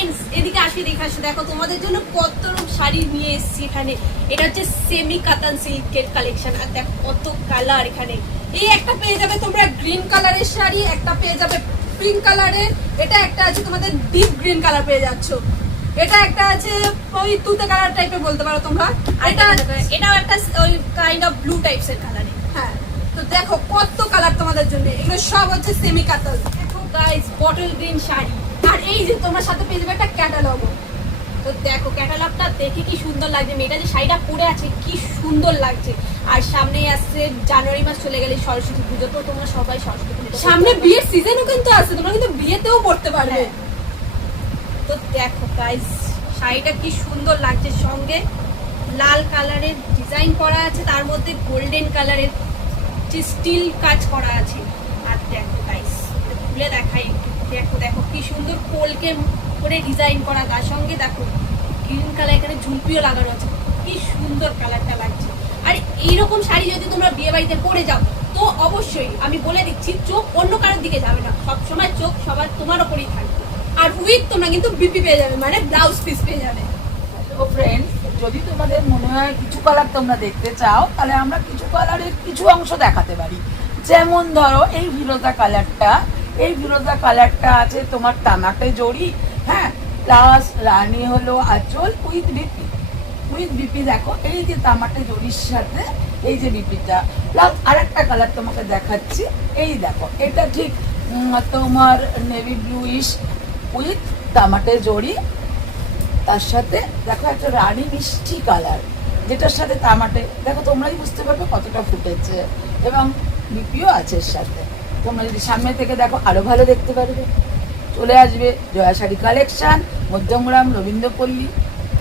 Friends এদিকে আসি দেখে আসো, দেখো তোমাদের জন্য কত রকম শাড়ি নিয়ে এসেছি এখানে। এটা হচ্ছে সেমি কাতান সিল্কের কালেকশন, আর দেখো কত কালার এখানে। এই একটা পেয়ে যাবে তোমরা গ্রিন কালারের শাড়ি, একটা পেয়ে যাবে পিঙ্ক কালারের, এটা একটা আছে তোমাদের ডিপ গ্রিন কালার পেয়ে যাচ্ছ, এটা একটা আছে ওই তুতে কালার টাইপের বলতে পারো তোমরা, এটাও একটা ওই কাইন্ড অফ ব্লু টাইপসের কালারে। হ্যাঁ, তো দেখো কত কালার তোমাদের জন্য, এগুলো সব হচ্ছে সেমি কাতান। দেখো গাইস বটল গ্রিন শাড়ি, আর এই যে তোমার সাথে পেয়ে যাবে একটা ক্যাটালগ। তো দেখো ক্যাটালগটা দেখে কি সুন্দর লাগছে, মেয়েটা যে শাড়িটা পরে আছে কি সুন্দর লাগছে। আর সামনেই আসছে জানুয়ারি মাস, চলে গেলে সরস্বতী পুজো, তো তোমরা সবাই সরস্বতী পুজো, সামনে বিয়ের সিজনও কিন্তু আছে, তোমরা কিন্তু বিয়েতেও পড়তে পারবে। তো দেখো গাইস শাড়িটা কি সুন্দর লাগছে, সঙ্গে লাল কালারের ডিজাইন করা আছে, তার মধ্যে গোল্ডেন কালারের স্টিল কাজ করা আছে। আর দেখো গাইস খুলে দেখাই, দেখো দেখো কি সুন্দর পোলকে করে ডিজাইন করা, তার সঙ্গে দেখো গ্রিন কালার এখানে ঝুলপিও লাগানো আছে, কি সুন্দর কালারটা লাগছে। আর এইরকম শাড়ি যদি তোমরা বিয়ে বাড়িতে পরে যাও, তো অবশ্যই আমি বলে দিচ্ছি চোখ অন্য কারোর দিকে যাবে না, সবসময় চোখ সবার তোমার ওপরেই থাকবে। আর উইথ তোমরা কিন্তু বিপি পেয়ে যাবে, মানে ব্লাউজ পিস পেয়ে যাবে। তো ফ্রেন্ডস, যদি তোমাদের মনে হয় কিছু কালার তোমরা দেখতে চাও, তাহলে আমরা কিছু কালারের কিছু অংশ দেখাতে পারি। যেমন ধরো এই ফিরোজা কালারটা, এই ফিরোজা কালারটা আছে তোমার তামাটে জড়ি, হ্যাঁ, প্লাস রানী হলো আঁচল উইথ বিপি, উইথ বিপি। দেখো এই যে তামাটে জড়ির সাথে এই যে বিপিটা, প্লাস আরেকটা কালার তোমাকে দেখাচ্ছি, এই দেখো এটা ঠিক তোমার নেভি ব্লুইশ উইথ তামাটে জড়ি, তার সাথে দেখো একটা রানী মিষ্টি কালার, যেটার সাথে তামাটে, দেখো তোমরাই বুঝতে পারবে কতটা ফুটেছে, এবং বিপিও আছে এর সাথে। তোমরা যদি সামনে থেকে দেখো আরো ভালো দেখতে পারবে। চলে আসবে জয়া শাড়ি কালেকশন, মধ্যমগ্রাম, রবীন্দ্রপল্লী।